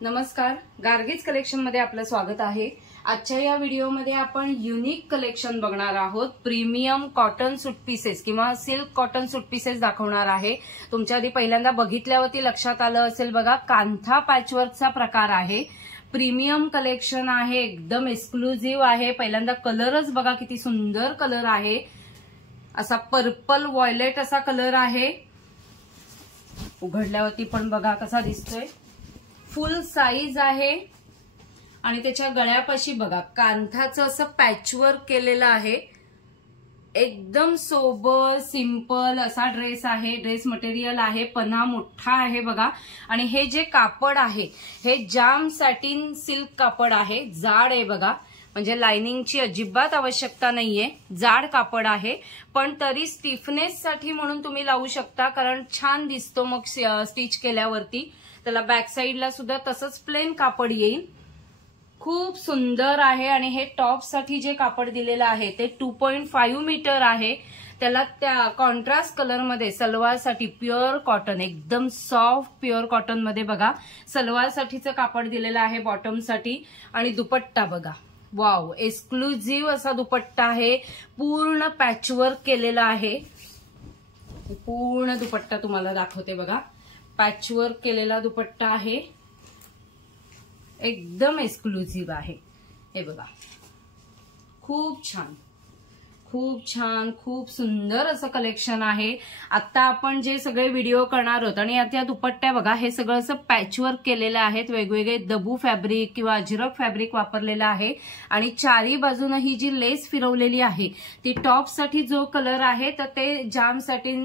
नमस्कार, गार्गीज कलेक्शन मध्ये आपलं स्वागत आहे। आजच्या या व्हिडिओमध्ये आपण युनिक कलेक्शन बघणार आहोत। प्रीमियम कॉटन सूट पीसेस किंवा सिल्क कॉटन सूट पीसेस दाखवणार आहे। तुमच्या आधी पहिल्यांदा बघितल्यावरती लक्षात आलं असेल बघा, कांथा पॅचवर्कचा प्रकार आहे। प्रीमियम कलेक्शन आहे, एकदम एक्सक्लुझिव्ह आहे। पहिल्यांदा कलरच बघा किती सुंदर कलर आहे, असा पर्पल व्हायलेट असा कलर आहे। उघडल्यावरती पण बघा कसा दिसतोय, फुल साईज आहे आणि त्याच्या गळ्यापाशी बघा कांथाचं असं पॅचवर्क केलेलं आहे। एकदम सोबर सिंपल असा ड्रेस आहे। ड्रेस मटेरियल आहे, पन्हा मोठा आहे बघा। आणि हे जे कापड आहे हे जाम सॅटिन सिल्क कापड आहे, जाड आहे बघा, म्हणजे लाइनिंगची अजिबात आवश्यकता नाहीये। जाड कापड आहे पण तरी स्टिफनेस साठी म्हणून तुम्ही लावू शकता, कारण छान दिसतो मग स्टिच केल्यावरती। त्याला बॅक साइडला सुद्धा तसंच प्लेन कापड येईल, खूप सुंदर आहे। आणि हे टॉप साठी जे कापड दिलेलं आहे ते 2.5 मीटर आहे। त्याला त्या कॉन्ट्रास्ट कलर मध्ये सलवार साठी प्युअर कॉटन, एकदम सॉफ्ट प्युअर कॉटन मध्ये बघा सलवार साठीचं कापड दिलेलं आहे बॉटम साठी। आणि दुपट्टा बघा, वाव, एक्सक्लुझिव्ह असा दुपट्टा आहे, पूर्ण पॅचवर्क केलेला आहे। पूर्ण दुपट्टा तुम्हाला दाखवते बघा, पॅचवर्क केलेला दुपट्टा आहे, एकदम एक्सक्लुझिव्ह आहे। हे बघा, खूप छान खूप छान खूप सुंदर असं कलेक्शन आहे। आता आपण जे सगळे व्हिडिओ करणार आहोत आणि आता दुपट्ट्या बघा, हे सगळं असं पॅचवर्क केलेलं आहे। वेगवेगळे दबू फॅब्रिक किंवा अजरक फॅब्रिक वापरलेलं आहे आणि चारी बाजूने ही जी लेस फिरवलेली आहे ती टॉप साठी जो कलर आहे तर ते जाम सॅटिन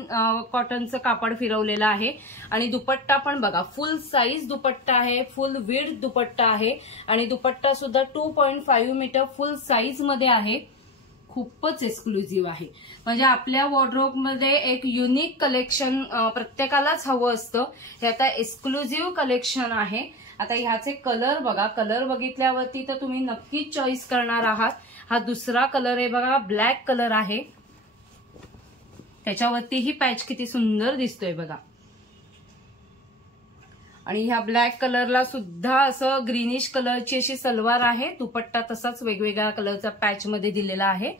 कॉटनचं कापड फिरवलेलं आहे। आणि दुपट्टा पण बघा, फुल साईज दुपट्टा आहे, फुल विड्थ दुपट्टा आहे आणि दुपट्टा सुद्धा 2.5 मीटर फुल साईज मध्ये आहे। खूपच एक्सक्लुझिव्ह आहे, म्हणजे आपल्या वॉर्डरोब मध्ये एक युनिक कलेक्शन प्रत्येकालाच हवं असतं। हे आता एक्सक्लुझिव्ह कलेक्शन आहे। आता ह्याचे कलर बघा, कलर बघितल्यावरती तर तुम्ही नक्कीच चॉईस करणार आहात। हा दुसरा कलर आहे बघा, ब्लॅक कलर आहे, त्याच्यावरती ही पॅच किती सुंदर दिसतोय बघा। आणि ह्या ब्लॅक कलरला सुद्धा असं ग्रीनिश कलरची अशी सलवार आहे, दुपट्टा तसाच वेगवेगळ्या कलरचा पॅच मध्ये दिलेला आहे।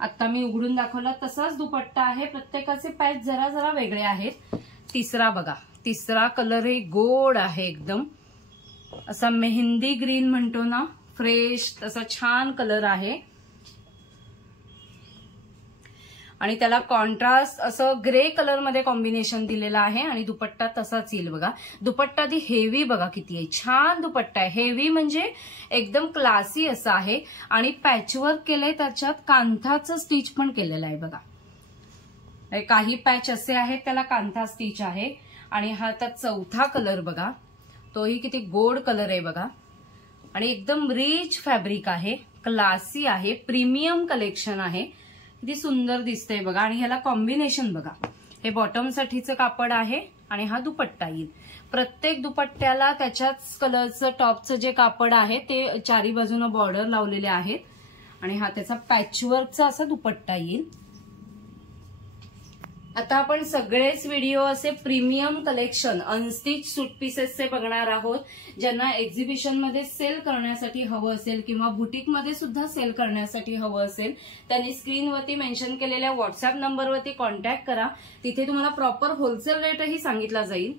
आता मी उघडून दाखवला तसाच दुपट्टा आहे, प्रत्येकाचे पॅच जरा जरा वेगळे आहेत। तिसरा बघा, तिसरा कलर हे गोड आहे, एकदम असा मेहंदी ग्रीन म्हणतो ना, फ्रेश तसा छान कलर आहे। आणि त्याला कॉन्ट्रास्ट असं ग्रे कलर मध्ये कॉम्बिनेशन दिलेलं आहे आणि दुपट्टा तसाच येईल बघा। दुपट्टा दी हेवी बघा किती आहे, छान दुपट्टा आहे, हेवी म्हणजे एकदम क्लासी असा आहे। आणि पॅचवर्क केलंय, त्याच्यात कांथाचं स्टिच पण केलेलं आहे बघा। काही पॅच असे आहेत त्याला कांथा स्टिच आहे। आणि हा त्यात चौथा कलर बघा, तोही किती गोड कलर आहे बघा। आणि एकदम रिच फॅब्रिक आहे, क्लासी आहे, प्रीमियम कलेक्शन आहे, किती सुंदर दिसतंय बघा। आणि ह्याला कॉम्बिनेशन बघा, हे बॉटम साठीचं कापड आहे आणि हा दुपट्टा येईल। प्रत्येक दुपट्ट्याला त्याच्याच कलरचं टॉपचं जे कापड आहे ते चारी बाजूने बॉर्डर लावलेले आहेत आणि हा त्याचा पॅचवर्कचा असा दुपट्टा येईल। आता आपण सगळेच व्हिडिओ असे प्रीमियम कलेक्शन अनस्टिच सूट पीसेसचे बघणार आहोत। ज्यांना एक्झिबिशन मध्ये सेल करण्यासाठी हवं असेल किंवा बुटीक मध्ये सुद्धा सेल करण्यासाठी हवं असेल, त्यांनी स्क्रीनवरती मेन्शन केलेल्या व्हॉट्सअप नंबरवरती कॉन्टॅक्ट करा, तिथे तुम्हाला प्रॉपर होलसेल रेटही सांगितला जाईल।